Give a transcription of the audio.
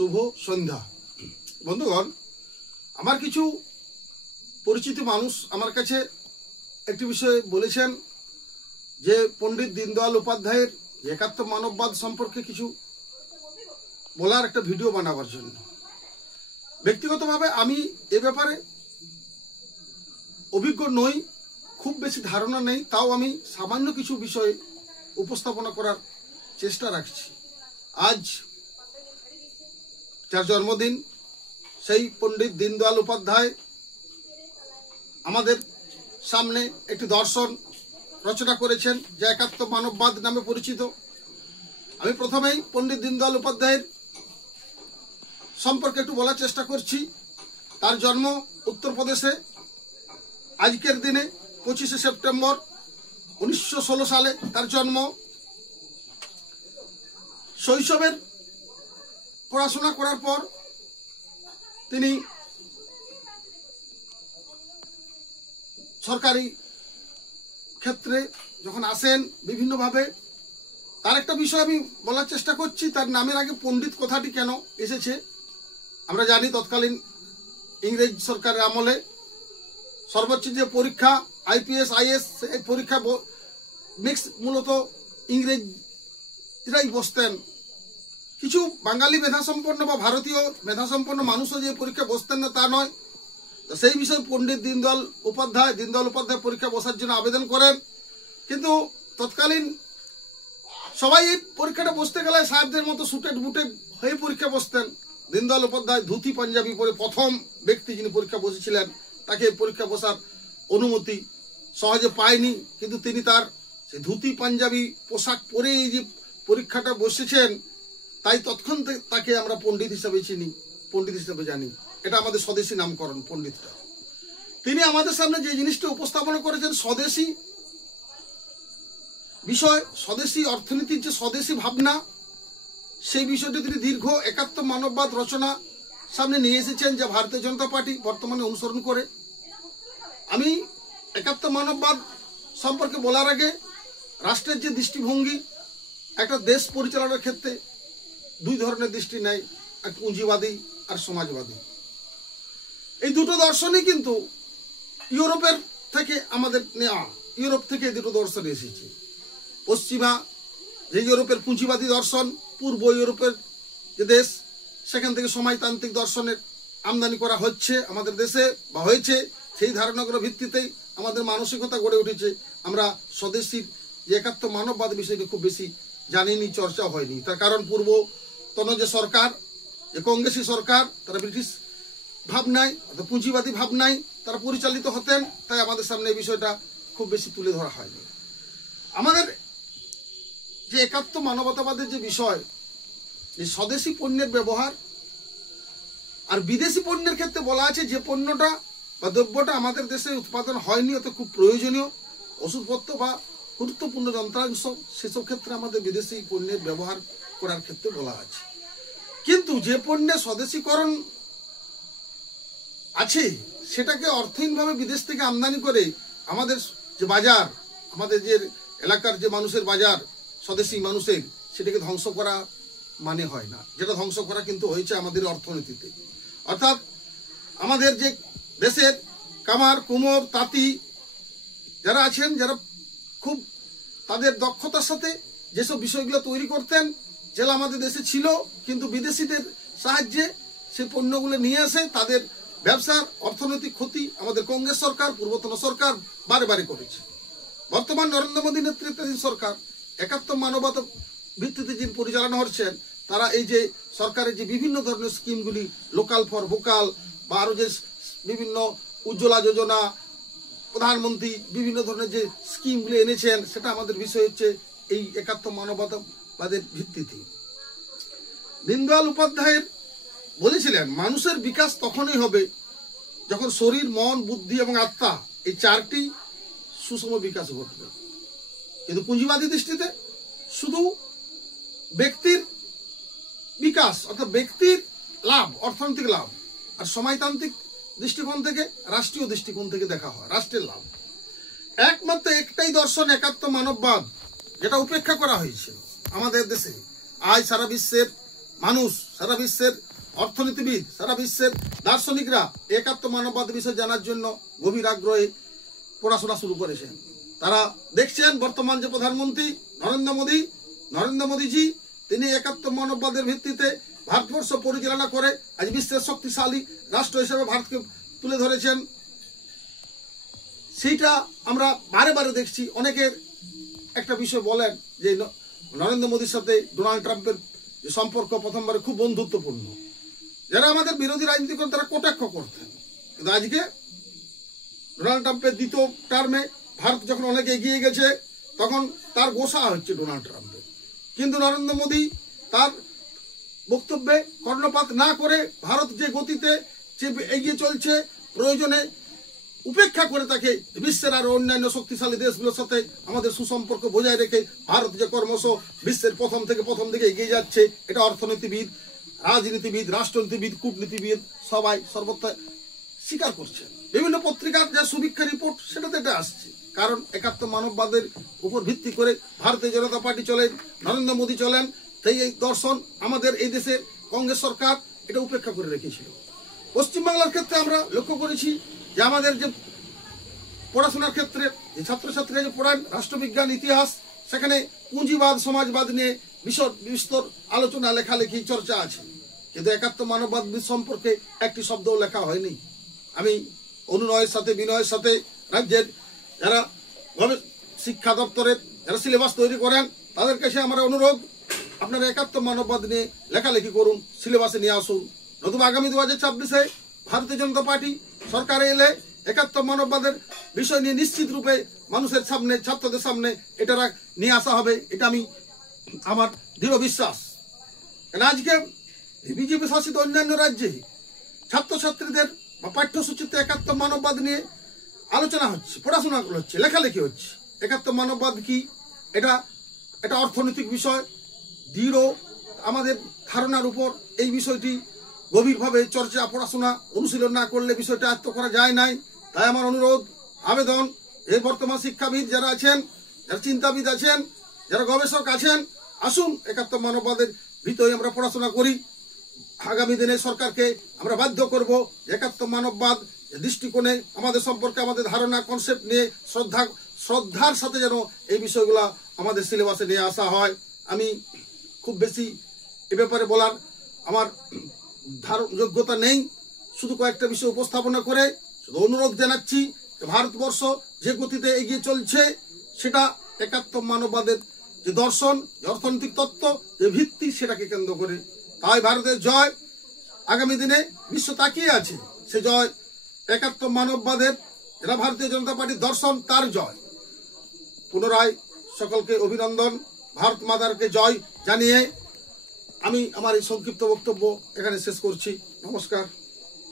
শুভ সন্ধ্যা। বন্ধুগণ, আমার কিছু পরিচিত মানুষ আমার কাছে একটি বিষয় বলেছেন যে পণ্ডিত দীনদয়াল উপাধ্যায়ের একাত্ম মানববাদ সম্পর্কে কিছু বলার একটা ভিডিও বানাবার জন্য। ব্যক্তিগতভাবে আমি এ ব্যাপারে অভিজ্ঞ নই, খুব বেশি ধারণা নেই, তাও আমি সামান্য কিছু বিষয় উপস্থাপনা করার চেষ্টা রাখছি। আজ যার জন্মদিন, সেই পণ্ডিত দীনদয়াল উপাধ্যায় আমাদের সামনে একটি দর্শন রচনা করেছেন যা একাত্ম মানববাদ নামে পরিচিত। আমি প্রথমেই পণ্ডিত দীনদয়াল উপাধ্যায়ের সম্পর্কে একটু বলার চেষ্টা করছি। তার জন্ম উত্তরপ্রদেশে, আজকের দিনে 25শে সেপ্টেম্বর 1916 সালে তার জন্ম। শৈশবের পড়াশোনা করার পর তিনি সরকারি ক্ষেত্রে যখন আসেন বিভিন্নভাবে, তার একটা বিষয় আমি বলার চেষ্টা করছি। তার নামের আগে পণ্ডিত কথাটি কেন এসেছে? আমরা জানি তৎকালীন ইংরেজ সরকারের আমলে সর্বোচ্চ যে পরীক্ষা আইপিএস আইএস, এই পরীক্ষা মিক্স মূলত ইংরেজরাই বসতেন। কিছু বাঙালি মেধাসম্পন্ন বা ভারতীয় মেধাসম্পন্ন মানুষও যে পরীক্ষা বসতেন না তা নয়। তো সেই বিষয়ে পণ্ডিত দীনদয়াল উপাধ্যায় পরীক্ষা বসার জন্য আবেদন করেন, কিন্তু তৎকালীন সবাই এই পরীক্ষাটা বসতে গেলে সাহেবদের মতো সুটেড বুটেড হয়ে পরীক্ষা বসতেন। দীনদয়াল উপাধ্যায় ধুতি পাঞ্জাবি পরে প্রথম ব্যক্তি যিনি পরীক্ষা বসেছিলেন, তাকে পরীক্ষা বসার অনুমতি সহজে পায়নি, কিন্তু তিনি তার ধুতি পাঞ্জাবি পোশাক পরে এই যে পরীক্ষাটা বসেছেন, তাই তৎক্ষণ তাকে আমরা পণ্ডিত হিসাবে চিনি, পণ্ডিত হিসাবে জানি। এটা আমাদের স্বদেশী নামকরণ পণ্ডিতটা। তিনি আমাদের সামনে যে জিনিসটা উপস্থাপন করেছেন স্বদেশী বিষয়, স্বদেশী অর্থনীতির যে স্বদেশী ভাবনা, সেই বিষয়টি তিনি দীর্ঘ একাত্ম মানববাদ রচনা সামনে নিয়ে এসেছেন, যা ভারতীয় জনতা পার্টি বর্তমানে অনুসরণ করে। আমি একাত্ম মানববাদ সম্পর্কে বলার আগে রাষ্ট্রের যে দৃষ্টিভঙ্গি, একটা দেশ পরিচালনার ক্ষেত্রে দুই ধরনের দৃষ্টি নেয়, এক পুঁজিবাদী আর সমাজবাদী। এই দুটো দর্শনই কিন্তু ইউরোপের থেকে আমাদের নেওয়া, ইউরোপ থেকে এই দুটো দর্শন এসেছে। পশ্চিমা যে ইউরোপের পুঁজিবাদী দর্শন, পূর্ব ইউরোপের যে দেশ, সেখান থেকে সমাজতান্ত্রিক দর্শনের আমদানি করা হচ্ছে আমাদের দেশে বা হয়েছে। সেই ধারণাগুলোর ভিত্তিতেই আমাদের মানসিকতা গড়ে উঠেছে। আমরা স্বদেশীর যে একাত্ম মানববাদ বিষয়টি খুব বেশি জানিনি, চর্চা হয়নি। তার কারণ পূর্বতন যে সরকার, যে কংগ্রেসী সরকার, তারা ব্রিটিশ ভাবনায় অর্থাৎ পুঁজিবাদী ভাবনায় তারা পরিচালিত হতেন, তাই আমাদের সামনে এই বিষয়টা খুব বেশি তুলে ধরা হয়নি। আমাদের যে একাত্ম মানবতাবাদের যে বিষয়, যে স্বদেশী পণ্যের ব্যবহার আর বিদেশি পণ্যের ক্ষেত্রে বলা আছে যে পণ্যটা বা দ্রব্যটা আমাদের দেশে উৎপাদন হয়নি, অত খুব প্রয়োজনীয় ওষুধপত্র বা গুরুত্বপূর্ণ যন্ত্রাংশ, সেসব ক্ষেত্রে আমাদের বিদেশি পণ্যের ব্যবহার করার ক্ষেত্রে বলা আছে। কিন্তু যে পণ্যের স্বদেশীকরণ আছে, সেটাকে অর্থহীনভাবে বিদেশ থেকে আমদানি করে আমাদের যে বাজার, আমাদের যে এলাকার যে মানুষের বাজার স্বদেশী মানুষের, সেটাকে ধ্বংস করা মানে হয় না। যেটা ধ্বংস করা কিন্তু হয়েছে আমাদের অর্থনীতিতে। অর্থাৎ আমাদের যে দেশের কামার কুমোর তাঁতি যারা আছেন, যারা খুব তাদের দক্ষতার সাথে যেসব বিষয়গুলো তৈরি করতেন, যেগুলো আমাদের দেশে ছিল, কিন্তু বিদেশিদের সাহায্যে সেই পণ্যগুলো নিয়ে আসে তাদের ব্যবসার অর্থনৈতিক ক্ষতি আমাদের কংগ্রেস সরকার, পূর্বতন সরকার বারে বারে করেছে। বর্তমান নরেন্দ্র মোদী নেতৃত্বাধীন সরকার একাত্ম মানবতা ভিত্তিতে যিনি পরিচালনা করছেন, তারা এই যে সরকারের যে বিভিন্ন ধরনের স্কিমগুলি, লোকাল ফর ভোকাল বা আরো যে বিভিন্ন উজ্জ্বলা যোজনা, প্রধানমন্ত্রী বিভিন্ন ধরনের যে স্কিমগুলি এনেছেন, সেটা আমাদের বিষয় হচ্ছে এই একাত্ম মানবতাবাদের ভিত্তিতে। দীনদয়াল উপাধ্যায়ের বলেছিলেন, মানুষের বিকাশ তখনই হবে যখন শরীর, মন, বুদ্ধি এবং আত্মা এই চারটি সুষম বিকাশ ঘটবে। কিন্তু পুঁজিবাদী দৃষ্টিতে শুধু ব্যক্তির বিকাশ অর্থাৎ ব্যক্তির লাভ, অর্থনৈতিক লাভ, আর সমাজতান্ত্রিক দৃষ্টিকোণ থেকে, রাষ্ট্রীয় দৃষ্টিকোণ থেকে দেখা হয় রাষ্ট্রের লাভ। একমাত্র একটাই দর্শন একাত্ম মানববাদ, যেটা উপেক্ষা করা হয়েছিল আমাদের দেশে। আজ সারা বিশ্বের মানুষ, সারা বিশ্বের অর্থনীতিবিদ, সারা বিশ্বের দার্শনিকরা একাত্ম মানববাদ বিষয়ে জানার জন্য গভীর আগ্রহে পড়াশোনা শুরু করেছেন। তারা দেখছেন বর্তমান যে প্রধানমন্ত্রী নরেন্দ্র মোদীজি, তিনি একাত্ম মানববাদের ভিত্তিতে ভারতবর্ষ পরিচালনা করে আজ বিশ্বের শক্তিশালী রাষ্ট্র হিসেবে ভারতকে তুলে ধরেছেন। সেইটা আমরা বারে বারে দেখছি। অনেকের একটা বিষয় বলেন যে নরেন্দ্র মোদীর সাথে ডোনাল্ড ট্রাম্পের যে সম্পর্ক প্রথমবারে খুব বন্ধুত্বপূর্ণ। যারা আমাদের বিরোধী রাজনীতি করেন তারা কটাক্ষ করতেন, কিন্তু আজকে ডোনাল্ড ট্রাম্পের দ্বিতীয় টার্মে ভারত যখন অনেক এগিয়ে গেছে তখন তার গোসা হচ্ছে ডোনাল্ড ট্রাম্পের। কিন্তু নরেন্দ্র মোদী তার বক্তব্যে কর্ণপাত না করে ভারত যে গতিতে যে এগিয়ে চলছে, প্রয়োজনে উপেক্ষা করে তাকে বিশ্বের আরো অন্যান্য শক্তিশালী দেশগুলোর সাথে আমাদের সুসম্পর্ক বজায় রেখে ভারত যে ক্রমশ বিশ্বের প্রথম দিকে এগিয়ে যাচ্ছে, এটা অর্থনীতিবিদ, রাজনীতিবিদ, রাষ্ট্রনীতিবিদ, কূটনীতিবিদ সবাই সর্বত্র স্বীকার করছে। বিভিন্ন পত্রিকার যে সমীক্ষা রিপোর্ট সেটাতে এটা আসছে। কারণ একাত্ম মানববাদের উপর ভিত্তি করে ভারতীয় জনতা পার্টি চলেন, নরেন্দ্র মোদী চলেন। তাই এই দর্শন আমাদের এই দেশের কংগ্রেস সরকার এটা উপেক্ষা করে রেখেছিল। পশ্চিমবাংলার ক্ষেত্রে আমরা লক্ষ্য করেছি যে আমাদের যে পড়াশোনার ক্ষেত্রে যে ছাত্রছাত্রীরা যে পড়ান রাষ্ট্রবিজ্ঞান, ইতিহাস, সেখানে পুঁজিবাদ, সমাজবাদ নিয়ে বিস্তর আলোচনা, লেখালেখি, চর্চা আছে, কিন্তু একাত্ম মানববাদ সম্পর্কে একটি শব্দও লেখা হয়নি। আমি অনুনয়ের সাথে বিনয়ের সাথে রাজ্যের যারা শিক্ষা দপ্তরের যারা সিলেবাস তৈরি করেন তাদের কাছে আমার অনুরোধ, আপনারা একাত্ম মানববাদ নিয়ে লেখালেখি করুন, সিলেবাসে নিয়ে আসুন। নতুবা আগামী 2026-এ ভারতীয় জনতা পার্টি সরকারে এলে একাত্ম মানববাদের বিষয় নিয়ে নিশ্চিত রূপে মানুষের সামনে, ছাত্রদের সামনে এটা নিয়ে আসা হবে। এটা আমার দৃঢ় বিশ্বাস। কারণ আজকে বিজেপি শাসিত অন্যান্য রাজ্যে ছাত্রছাত্রীদের বা পাঠ্যসূচিতে একাত্ম মানববাদ নিয়ে আলোচনা হচ্ছে, পড়াশোনা হচ্ছে, লেখালেখি হচ্ছে। একাত্ম মানববাদ কি, এটা অর্থনৈতিক বিষয়। দৃঢ় আমাদের ধারণার উপর এই বিষয়টি গভীরভাবে চর্চা, পড়াশোনা, অনুশীলন না করলে বিষয়টা আয়ত্ত করা যায় নাই। তাই আমার অনুরোধ, আবেদন, এই বর্তমান শিক্ষাবিদ যারা আছেন, যারা চিন্তাবিদ আছেন, যারা গবেষক আছেন, আসুন একাত্ম মানববাদের ভিতরে আমরা পড়াশোনা করি। আগামী দিনে সরকারকে আমরা বাধ্য করব একাত্ম মানববাদ দৃষ্টিকোণে আমাদের সম্পর্কে, আমাদের ধারণা, কনসেপ্ট নিয়ে শ্রদ্ধার সাথে যেন এই বিষয়গুলো আমাদের সিলেবাসে নিয়ে আসা হয়। আমি খুব বেশি এ ব্যাপারে বলার আমার যোগ্যতা নেই। শুধু কয়েকটা বিষয় উপস্থাপনা করে শুধু অনুরোধ জানাচ্ছি, ভারতবর্ষ যে গতিতে এগিয়ে চলছে সেটা একাত্ম মানববাদের যে দর্শন, যে অর্থনৈতিক তত্ত্ব, যে ভিত্তি, সেটাকে কেন্দ্র করে। তাই ভারতের জয় আগামী দিনে বিশ্ব তাকিয়ে আছে। সে জয় একাত্ম মানববাদের, যেটা ভারতীয় জনতা পার্টির দর্শন, তার জয়। পুনরায় সকলকে অভিনন্দন, ভারত মাতারকে জয় জানিয়ে আমি আমার এই সংক্ষিপ্ত বক্তব্য এখানে শেষ করছি। নমস্কার।